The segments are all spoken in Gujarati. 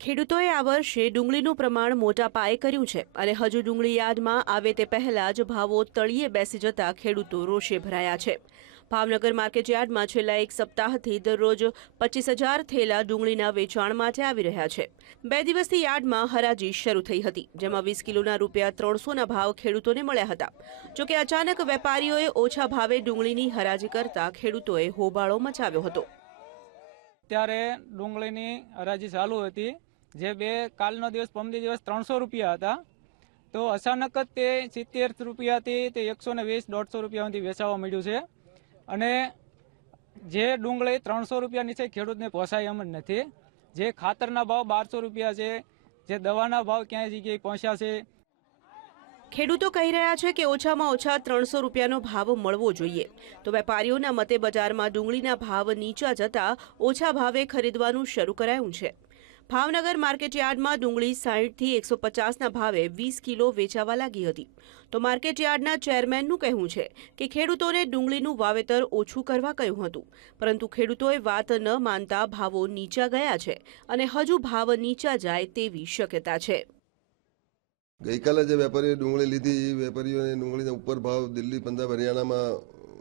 ખેડૂતોએ આ વર્ષે ડુંગળીનું પ્રમાણ મોટા પાયે કર્યું છે અને હજુ ડુંગળી યાર્ડમાં આવે તે પહેલા જ ભાવો તળિયે બેસી જતા ખેડૂતો રોષે ભરાયા છે. ભાવનગર માર્કેટ યાર્ડમાં છેલ્લા એક સપ્તાહથી દરરોજ પચીસ હજાર થેલા ડુંગળીના વેચાણ માટે આવી રહ્યા છે. બે દિવસથી યાર્ડમાં હરાજી શરૂ થઈ હતી, જેમાં વીસ કિલોના રૂપિયા ત્રણસોના ભાવ ખેડૂતોને મળ્યા હતા. જોકે અચાનક વેપારીઓએ ઓછા ભાવે ડુંગળીની હરાજી કરતા ખેડૂતોએ હોબાળો મચાવ્યો હતો. ત્યારે ડુંગળીની હરાજી ચાલુ હતી. જે બે કાલનો દિવસ, પમદી દિવસ ત્રણસો રૂપિયા હતા. તો અચાનક જ તે સિત્તેર રૂપિયાથી તે એકસો ને વીસ, દોઢસો રૂપિયા સુધી વેચાવા મળ્યું છે. અને જે ડુંગળી ત્રણસો રૂપિયાની છે ખેડૂતને પોસાય એમ જ નથી. જે ખાતરના ભાવ બારસો રૂપિયા છે, જે દવાના ભાવ ક્યાંય જગ્યાએ પહોંચ્યા છે. ખેડૂતો કહી રહ્યા છે કે ઓછામાં ઓછા ત્રણસો રૂપિયાનો ભાવ મળવો જોઈએ. તો વેપારીઓના મતે બજારમાં ડુંગળીના ભાવ નીચા જતા ઓછા ભાવે ખરીદવાનું શરૂ કરાયું છે. ભાવનગર માર્કેટ યાર્ડમાં ડુંગળી સાહીઠથી એકસો પચાસના ભાવે વીસ કિલો વેચાવા લાગી હતી. તો માર્કેટ યાર્ડના ચેરમેનનું કહેવું છે કે ખેડૂતોને ડુંગળીનું વાવેતર ઓછું કરવા કહ્યું હતું. પરંતુ ખેડૂતોએ વાત ન માનતા ભાવો નીચા ગયા છે અને હજુ ભાવ નીચા જાય તેવી શક્યતા છે. ગઈકાલે જે વેપારીએ ડુંગળી લીધી વેપારીઓને ડુંગળીના ઉપર ભાવ દિલ્હી, પંજાબ, હરિયાણામાં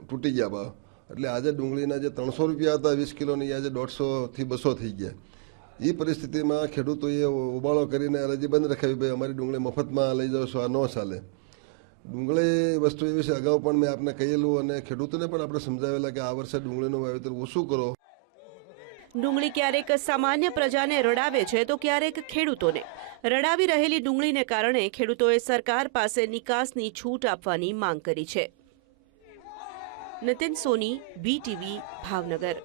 તૂટી ગયા ભાવ એટલે આજે ડુંગળીના જે ત્રણસો રૂપિયા હતા વીસ કિલોની આજે દોઢસોથી બસો થઈ ગયા. એ પરિસ્થિતિમાં ખેડૂતોએ ઉબાળો કરીને અરજી બંધ રખાવી ભાઈ, અમારી ડુંગળી મફતમાં લઈ જાઓ છો, આ ન ચાલે. ડુંગળી વસ્તુ એવી છે, અગાઉ પણ મેં આપને કહેલું અને ખેડૂતોને પણ આપણે સમજાવેલા કે આ વર્ષે ડુંગળીનું વાવેતર ઓછું કરો. ડુંગળી ક્યારેક સામાન્ય પ્રજાને રડાવે છે, તો ક્યારેક ખેડૂતોને. રડાવી રહેલી ડુંગળીને કારણે ખેડૂતોએ સરકાર પાસે નિકાસની છૂટ આપવાની માંગ કરી છે. નીતિન સોની બીટીવી ભાવનગર.